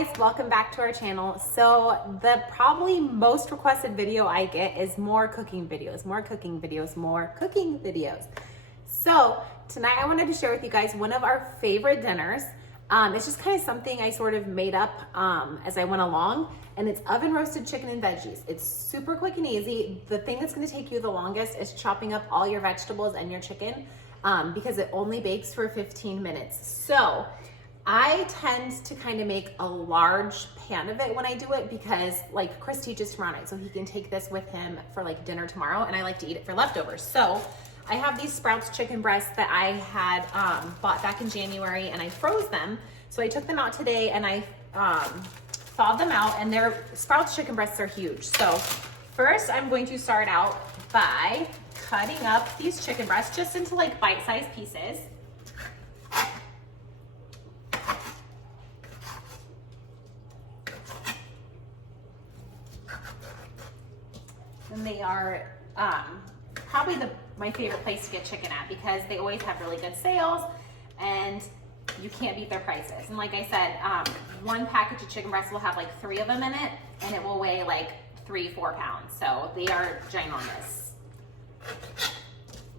guys, welcome back to our channel. So the probably most requested video I get is more cooking videos. So tonight I wanted to share with you guys one of our favorite dinners. It's just kind of something I sort of made up as I went along, and it's oven roasted chicken and veggies. It's super quick and easy. The thing that's going to take you the longest is chopping up all your vegetables and your chicken because it only bakes for 15 minutes. So I tend to kind of make a large pan of it when I do it because like Chris teaches tomorrow night, so he can take this with him for like dinner tomorrow, and I like to eat it for leftovers. So I have these Sprouts chicken breasts that I had bought back in January, and I froze them. So I took them out today and I thawed them out, and their Sprouts chicken breasts are huge. So first I'm going to start out by cutting up these chicken breasts just into like bite-sized pieces. And they are probably my favorite place to get chicken at because they always have really good sales and you can't beat their prices. And like I said, one package of chicken breasts will have like 3 of them in it, and it will weigh like 3-4 pounds. So they are ginormous.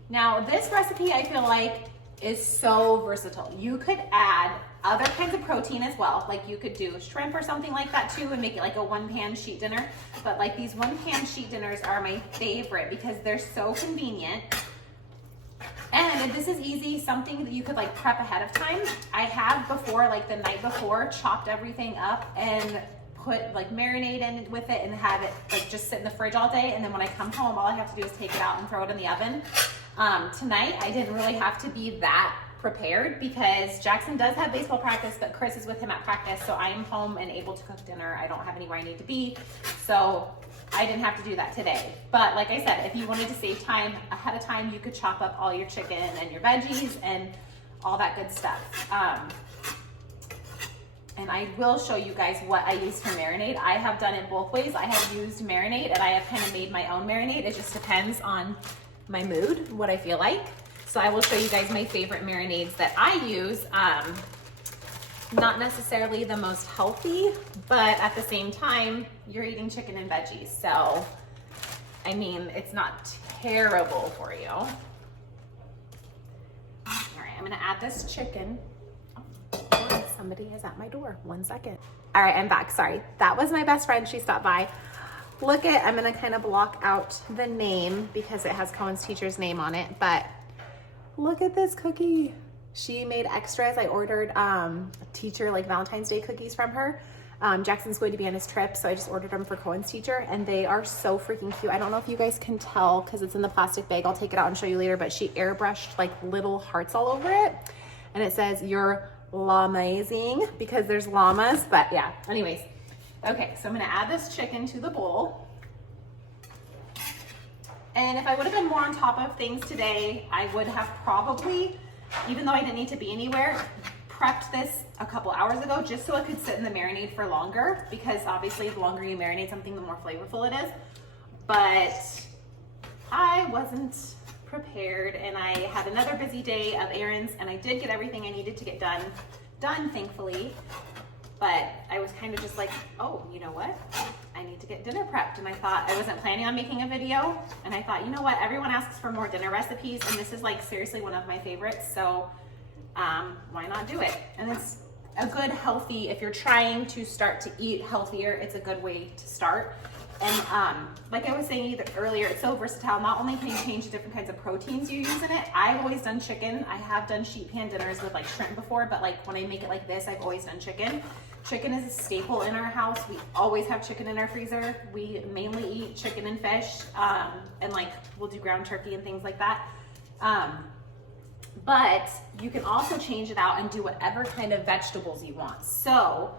Now this recipe I feel like is so versatile. You could add other kinds of protein as well. Like you could do shrimp or something like that too and make it like a one-pan sheet dinner. But like these one-pan sheet dinners are my favorite because they're so convenient. And this is easy, something that you could like prep ahead of time. I have before, like the night before, chopped everything up and put like marinade in with it and have it like just sit in the fridge all day. And then when I come home, all I have to do is take it out and throw it in the oven. Tonight, I didn't really have to be that prepared because Jackson does have baseball practice, but Chris is with him at practice, so I am home and able to cook dinner. I don't have anywhere I need to be, so I didn't have to do that today. But like I said, if you wanted to save time ahead of time, you could chop up all your chicken and your veggies and all that good stuff. And I will show you guys what I use for marinade. I have done it both ways. I have used marinade and I have kind of made my own marinade. It just depends on my mood, what I feel like. So I will show you guys my favorite marinades that I use. Not necessarily the most healthy, but at the same time, you're eating chicken and veggies. So, I mean, it's not terrible for you. All right, I'm gonna add this chicken. Oh, somebody is at my door, 1 second. All right, I'm back, sorry. That was my best friend, she stopped by. Look at, I'm gonna kind of block out the name because it has Cohen's teacher's name on it, but look at this cookie. She made extras. I ordered teacher like Valentine's Day cookies from her. Jackson's going to be on his trip, so I just ordered them for Cohen's teacher, and they are so freaking cute. I don't know if you guys can tell because it's in the plastic bag. I'll take it out and show you later, but she airbrushed like little hearts all over it, and it says, "You're llama-azing," because there's llamas, but yeah, anyways. Okay, so I'm gonna add this chicken to the bowl. And if I would have been more on top of things today, I would have probably, even though I didn't need to be anywhere, prepped this a couple hours ago just so it could sit in the marinade for longer, because obviously the longer you marinate something, the more flavorful it is. But I wasn't prepared, and I had another busy day of errands, and I did get everything I needed to get done thankfully. But I was kind of just like, oh, you know what? I need to get dinner prepped. And I thought, I wasn't planning on making a video. And I thought, you know what? Everyone asks for more dinner recipes. And this is like seriously one of my favorites. So why not do it? And it's a good healthy, if you're trying to start to eat healthier, it's a good way to start. And like I was saying earlier, it's so versatile. Not only can you change the different kinds of proteins you use in it. I've always done chicken. I have done sheet pan dinners with like shrimp before, but like when I make it like this, I've always done chicken. Chicken is a staple in our house. We always have chicken in our freezer. We mainly eat chicken and fish, and like we'll do ground turkey and things like that. But you can also change it out and do whatever kind of vegetables you want. So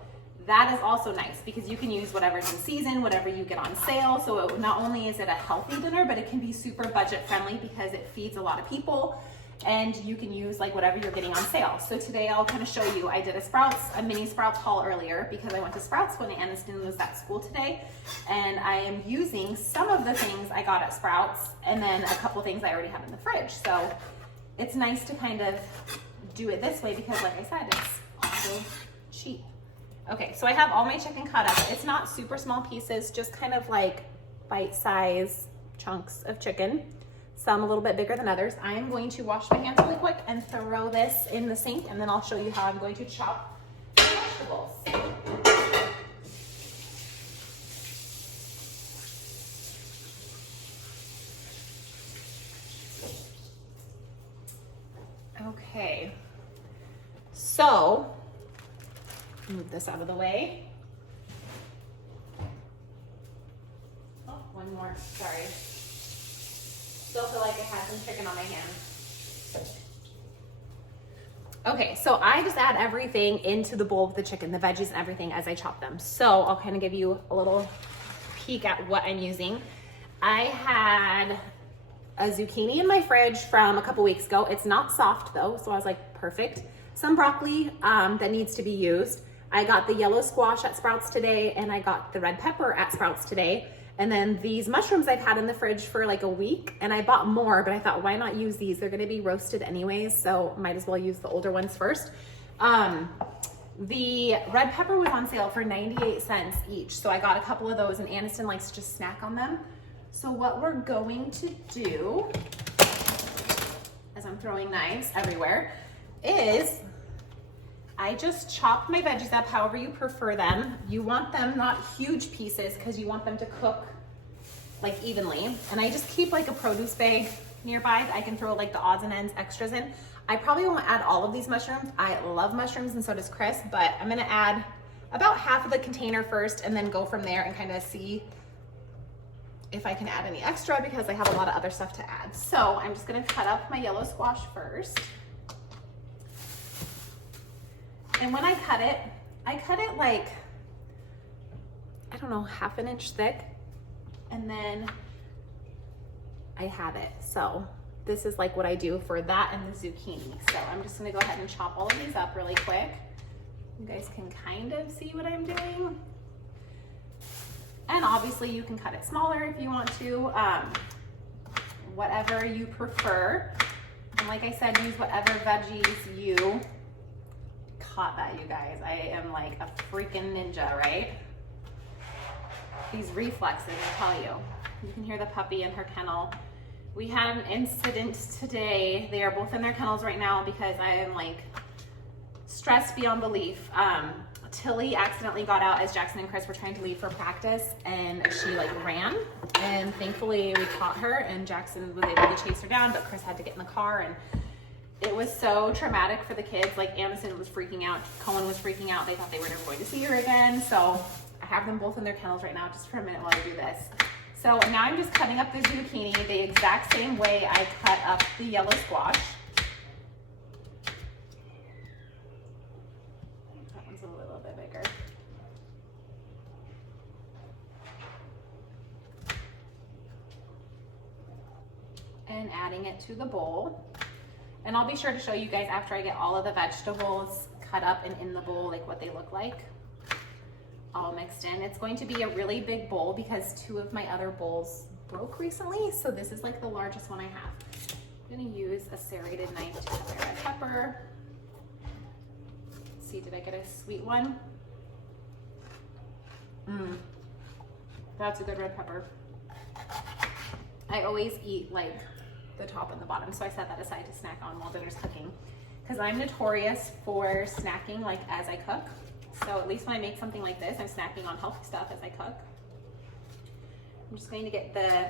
that is also nice because you can use whatever's in season, whatever you get on sale. So not only is it a healthy dinner, but it can be super budget friendly because it feeds a lot of people. And you can use like whatever you're getting on sale. So today I'll kind of show you, I did a mini Sprouts haul earlier because I went to Sprouts when Aniston was at school today. And I am using some of the things I got at Sprouts and then a couple things I already have in the fridge. So it's nice to kind of do it this way because like I said, it's also cheap. Okay, so I have all my chicken cut up. It's not super small pieces, just kind of like bite-size chunks of chicken. Some a little bit bigger than others. I am going to wash my hands really quick and throw this in the sink, and then I'll show you how I'm going to chop the vegetables. Okay, so move this out of the way. Oh, one more, sorry. Still feel like I had some chicken on my hands. Okay, so I just add everything into the bowl with the chicken, the veggies and everything as I chop them. So I'll kind of give you a little peek at what I'm using. I had a zucchini in my fridge from a couple weeks ago. It's not soft though, so I was like, perfect. Some broccoli that needs to be used. I got the yellow squash at Sprouts today, and I got the red pepper at Sprouts today. And then these mushrooms I've had in the fridge for like a week, and I bought more, but I thought, why not use these? They're gonna be roasted anyways, so might as well use the older ones first. The red pepper was on sale for 98 cents each, so I got a couple of those, and Aniston likes to just snack on them. So what we're going to do, as I'm throwing knives everywhere, is I just chop my veggies up however you prefer them. You want them not huge pieces because you want them to cook like evenly. And I just keep like a produce bag nearby. I can throw like the odds and ends extras in. I probably won't add all of these mushrooms. I love mushrooms and so does Chris, but I'm gonna add about half of the container first and then go from there and kind of see if I can add any extra because I have a lot of other stuff to add. So I'm just gonna cut up my yellow squash first. And when I cut it like, I don't know, half an inch thick. And then I have it. So this is like what I do for that and the zucchini. So I'm just gonna go ahead and chop all of these up really quick. You guys can kind of see what I'm doing. And obviously you can cut it smaller if you want to, whatever you prefer. And like I said, use whatever veggies you caught that, you guys. I am like a freaking ninja, right? These reflexes, I tell you. You can hear the puppy in her kennel. We had an incident today. They are both in their kennels right now because I am like stressed beyond belief. Tilly accidentally got out as Jackson and Chris were trying to leave for practice, and she like ran, and thankfully we caught her and Jackson was able to chase her down, but Chris had to get in the car, and it was so traumatic for the kids. Like Aniston was freaking out, Cohen was freaking out. They thought they were never going to see her again. So I have them both in their kennels right now just for a minute while I do this. So now I'm just cutting up the zucchini the exact same way I cut up the yellow squash. That one's a little bit bigger. And adding it to the bowl. And I'll be sure to show you guys after I get all of the vegetables cut up and in the bowl, like what they look like, all mixed in. It's going to be a really big bowl because two of my other bowls broke recently. So this is like the largest one I have. I'm gonna use a serrated knife to cut my red pepper. Let's see, did I get a sweet one? That's a good red pepper. I always eat like the top and the bottom, so I set that aside to snack on while dinner's cooking because I'm notorious for snacking like as I cook. So at least when I make something like this, I'm snacking on healthy stuff as I cook. I'm just going to get the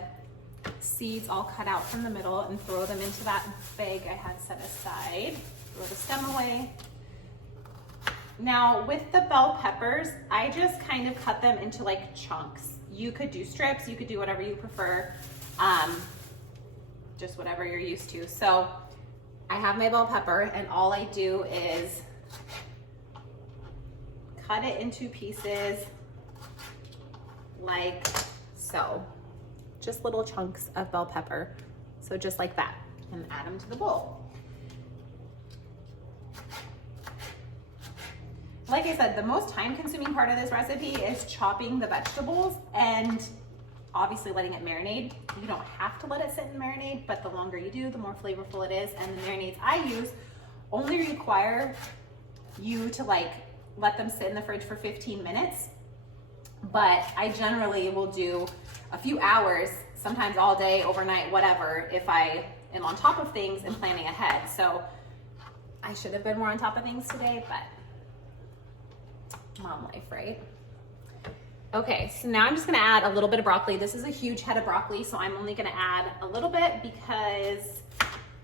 seeds all cut out from the middle and throw them into that bag I had set aside. Throw the stem away. Now with the bell peppers, I just kind of cut them into like chunks. You could do strips, you could do whatever you prefer. Just whatever you're used to. So I have my bell pepper and all I do is cut it into pieces like so. Just little chunks of bell pepper. So just like that, and add them to the bowl. Like I said, the most time consuming part of this recipe is chopping the vegetables and obviously letting it marinate. You don't have to let it sit and marinate, but the longer you do, the more flavorful it is. And the marinades I use only require you to like let them sit in the fridge for 15 minutes. But I generally will do a few hours, sometimes all day, overnight, whatever, if I am on top of things and planning ahead. So I should have been more on top of things today, but mom life, right? Okay, so now I'm just gonna add a little bit of broccoli. This is a huge head of broccoli, so I'm only gonna add a little bit because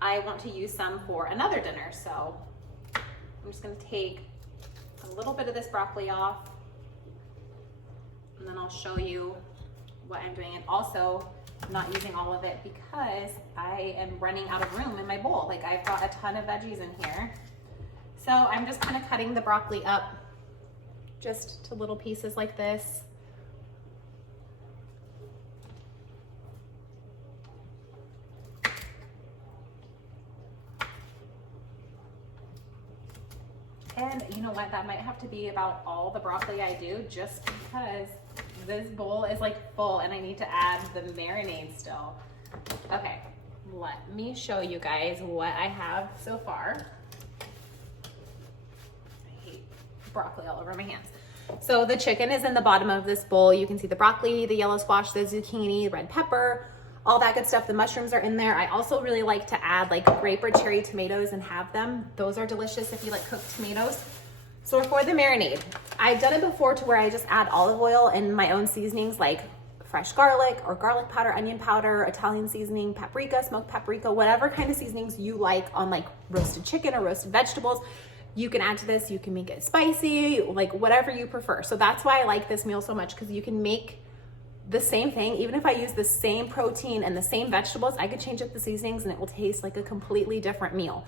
I want to use some for another dinner. So I'm just gonna take a little bit of this broccoli off, and then I'll show you what I'm doing. And also, I'm not using all of it because I am running out of room in my bowl. Like, I've got a ton of veggies in here. So I'm just kind of cutting the broccoli up just to little pieces like this. And you know what, that might have to be about all the broccoli I do, just because this bowl is like full and I need to add the marinade still. Okay, let me show you guys what I have so far. I hate broccoli all over my hands. So the chicken is in the bottom of this bowl. You can see the broccoli, the yellow squash, the zucchini, the red pepper, all that good stuff. The mushrooms are in there. I also really like to add like grape or cherry tomatoes and have them. Those are delicious if you like cooked tomatoes. So for the marinade, I've done it before to where I just add olive oil and my own seasonings like fresh garlic or garlic powder, onion powder, Italian seasoning, paprika, smoked paprika, whatever kind of seasonings you like on like roasted chicken or roasted vegetables. You can add to this. You can make it spicy, like whatever you prefer. So that's why I like this meal so much, because you can make the same thing. Even if I use the same protein and the same vegetables, I could change up the seasonings and it will taste like a completely different meal.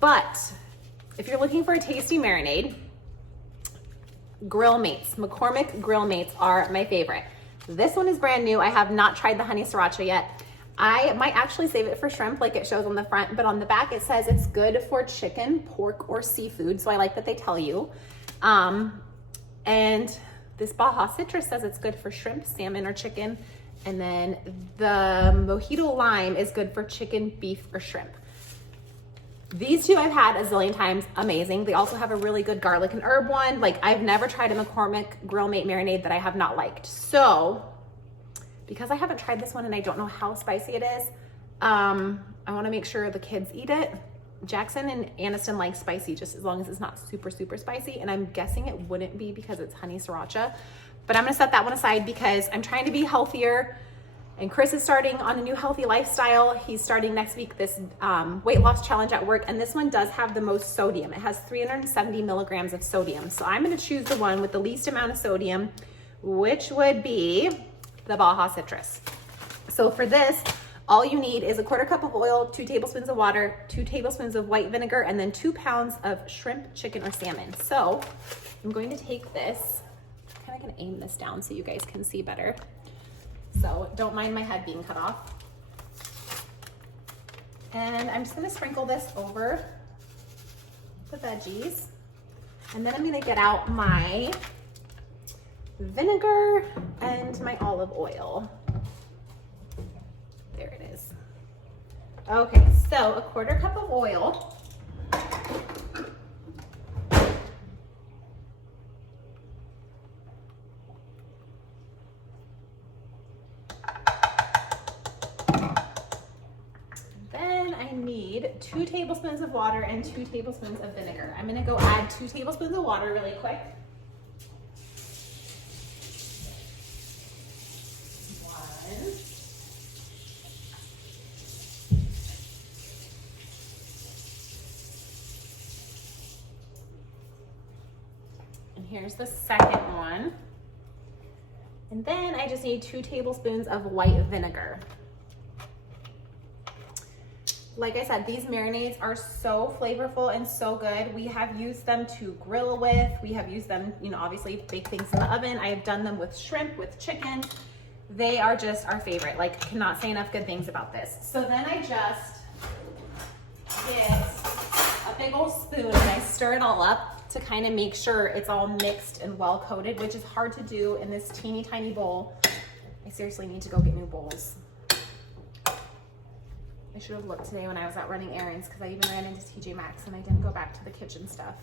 But if you're looking for a tasty marinade, Grill Mates, McCormick Grill Mates are my favorite. This one is brand new. I have not tried the honey sriracha yet. I might actually save it for shrimp like it shows on the front, but on the back it says it's good for chicken, pork, or seafood. So I like that they tell you. And this Baja Citrus says it's good for shrimp, salmon, or chicken. And then the Mojito Lime is good for chicken, beef, or shrimp. These two I've had a zillion times, amazing. They also have a really good garlic and herb one. Like, I've never tried a McCormick Grill Mate marinade that I have not liked. So, because I haven't tried this one and I don't know how spicy it is, I wanna make sure the kids eat it. Jackson and Aniston like spicy just as long as it's not super, super spicy. And I'm guessing it wouldn't be because it's honey sriracha. But I'm gonna set that one aside because I'm trying to be healthier. And Chris is starting on a new healthy lifestyle. He's starting next week this weight loss challenge at work. And this one does have the most sodium. It has 370 milligrams of sodium. So I'm gonna choose the one with the least amount of sodium, which would be the Baja Citrus. So for this, all you need is a 1/4 cup of oil, 2 tablespoons of water, 2 tablespoons of white vinegar, and then 2 pounds of shrimp, chicken, or salmon. So I'm going to take this, I'm kind of gonna aim this down so you guys can see better. So don't mind my head being cut off. And I'm just gonna sprinkle this over the veggies. And then I'm gonna get out my vinegar and my olive oil. There it is. Okay, so a 1/4 cup of oil. Then I need 2 tablespoons of water and 2 tablespoons of vinegar. I'm gonna go add 2 tablespoons of water really quick. Here's the second one. And then I just need 2 tablespoons of white vinegar. Like I said, these marinades are so flavorful and so good. We have used them to grill with. We have used them, you know, obviously bake things in the oven. I have done them with shrimp, with chicken. They are just our favorite. Like, cannot say enough good things about this. So then I just get a big old spoon and I stir it all up to kind of make sure it's all mixed and well coated, which is hard to do in this teeny tiny bowl. I seriously need to go get new bowls. I should have looked today when I was out running errands because I even ran into TJ Maxx and I didn't go back to the kitchen stuff.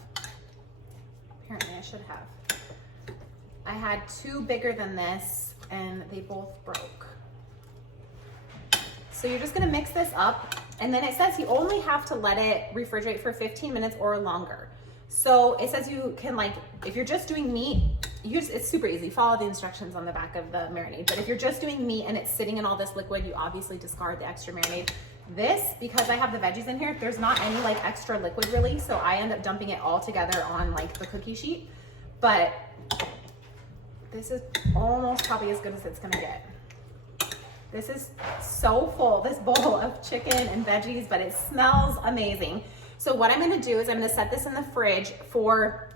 Apparently I should have. I had two bigger than this and they both broke. So you're just gonna mix this up, and then it says you only have to let it refrigerate for 15 minutes or longer. So it says you can, like, if you're just doing meat, it's super easy. Follow the instructions on the back of the marinade. But if you're just doing meat and it's sitting in all this liquid, you obviously discard the extra marinade. This, because I have the veggies in here, there's not any like extra liquid really, so I end up dumping it all together on like the cookie sheet. But this is almost probably as good as it's gonna get. This is so full, this bowl of chicken and veggies, but it smells amazing. So what I'm gonna do is I'm gonna set this in the fridge for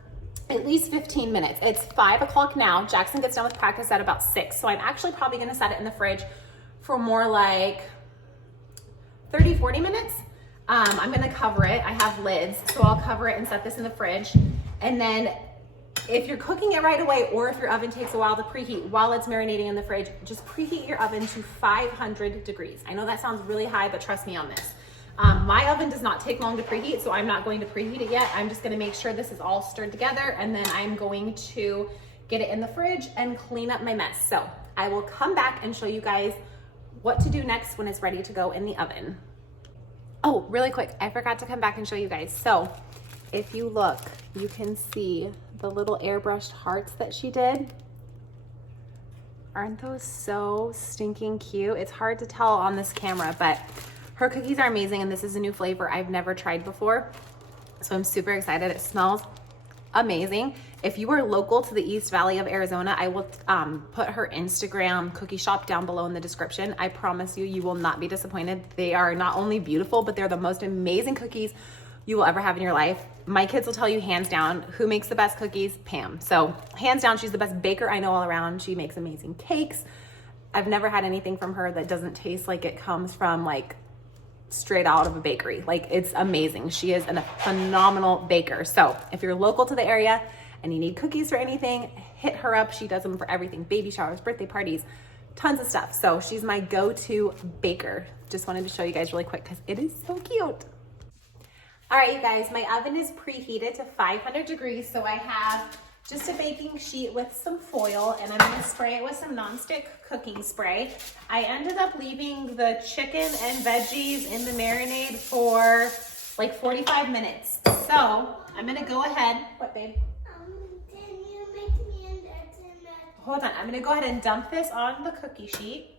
at least 15 minutes. It's 5 o'clock now. Jackson gets done with practice at about 6. So I'm actually probably gonna set it in the fridge for more like 30, 40 minutes. I'm gonna cover it. I have lids, so I'll cover it and set this in the fridge. And then if you're cooking it right away, or if your oven takes a while to preheat while it's marinating in the fridge, just preheat your oven to 500 degrees. I know that sounds really high, but trust me on this. My oven does not take long to preheat, so I'm not going to preheat it yet. I'm just gonna make sure this is all stirred together, and then I'm going to get it in the fridge and clean up my mess. So I will come back and show you guys what to do next when it's ready to go in the oven. Oh, really quick, I forgot to come back and show you guys. So if you look, you can see the little airbrushed hearts that she did. Aren't those so stinking cute? It's hard to tell on this camera, but her cookies are amazing, and this is a new flavor I've never tried before. So I'm super excited. It smells amazing. If you are local to the East Valley of Arizona, I will put her Instagram cookie shop down below in the description. I promise you, you will not be disappointed. They are not only beautiful, but they're the most amazing cookies you will ever have in your life. My kids will tell you hands down who makes the best cookies, Pam. So hands down, she's the best baker I know all around. She makes amazing cakes. I've never had anything from her that doesn't taste like it comes from like straight out of a bakery. Like, it's amazing. She is a phenomenal baker. So if you're local to the area and you need cookies for anything, hit her up. She does them for everything, baby showers, birthday parties, tons of stuff. So she's my go-to baker. Just wanted to show you guys really quick because it is so cute. All right, you guys, my oven is preheated to 500 degrees. So I have just a baking sheet with some foil, and I'm gonna spray it with some nonstick cooking spray. I ended up leaving the chicken and veggies in the marinade for like 45 minutes. So I'm gonna go ahead, what babe? Can you make me an internet? Hold on, I'm gonna go ahead and dump this on the cookie sheet.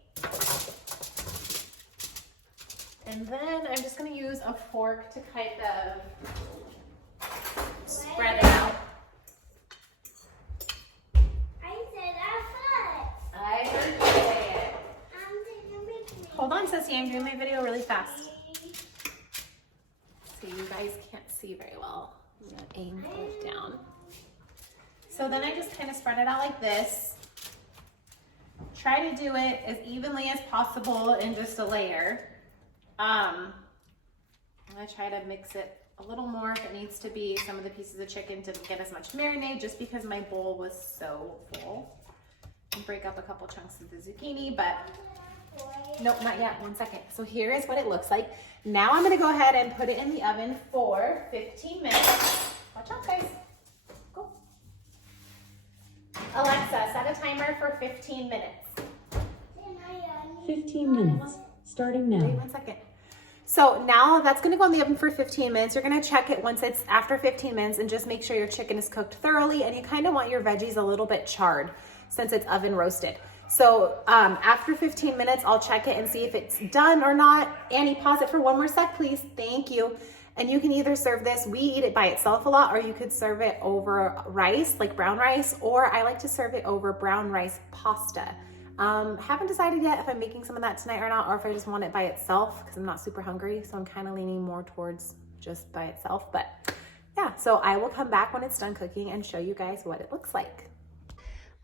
And then I'm just gonna use a fork to kind of spread it out. I said our foot. I heard you say it. Can you make me? Hold on, Sissy, I'm doing my video really fast. So you guys can't see very well. I'm gonna aim both down. So then I just kind of spread it out like this. Try to do it as evenly as possible in just a layer. I'm gonna try to mix it a little more if it needs to be. Some of the pieces of chicken didn't get as much marinade just because my bowl was so full. And break up a couple chunks of the zucchini, but nope, not yet. 1 second. So here is what it looks like. Now I'm gonna go ahead and put it in the oven for 15 minutes. Watch out, guys. Go. Alexa, set a timer for 15 minutes. 15 minutes, starting now. Wait 1 second. So now that's gonna go in the oven for 15 minutes. You're gonna check it once it's after 15 minutes and just make sure your chicken is cooked thoroughly, and you kind of want your veggies a little bit charred since it's oven roasted. So after 15 minutes, I'll check it and see if it's done or not. Annie, pause it for 1 more sec, please. Thank you. And you can either serve this, we eat it by itself a lot, or you could serve it over rice, like brown rice, or I like to serve it over brown rice pasta. Haven't decided yet if I'm making some of that tonight or not, or if I just want it by itself because I'm not super hungry. So I'm kind of leaning more towards just by itself. But yeah, so I will come back when it's done cooking and show you guys what it looks like.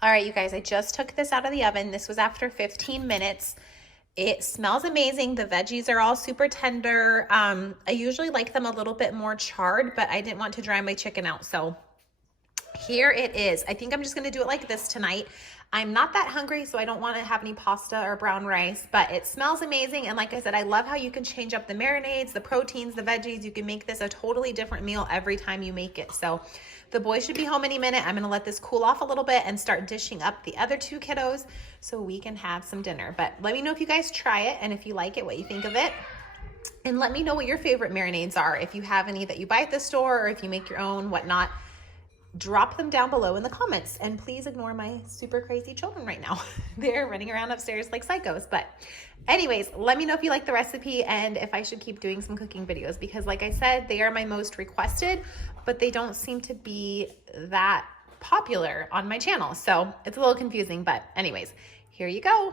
All right, you guys, I just took this out of the oven. This was after 15 minutes. It smells amazing. The veggies are all super tender. I usually like them a little bit more charred, but I didn't want to dry my chicken out. So here it is. I think I'm just gonna do it like this tonight. I'm not that hungry, so I don't want to have any pasta or brown rice, but it smells amazing. And like I said, I love how you can change up the marinades, the proteins, the veggies. You can make this a totally different meal every time you make it. So the boys should be home any minute. I'm gonna let this cool off a little bit and start dishing up the other two kiddos so we can have some dinner. But let me know if you guys try it and if you like it, what you think of it. And let me know what your favorite marinades are. If you have any that you buy at the store or if you make your own, whatnot. Drop them down below in the comments, and please ignore my super crazy children right now. They're running around upstairs like psychos. But anyways, let me know if you like the recipe and if I should keep doing some cooking videos, because like I said, they are my most requested, but they don't seem to be that popular on my channel. So it's a little confusing, but anyways, here you go.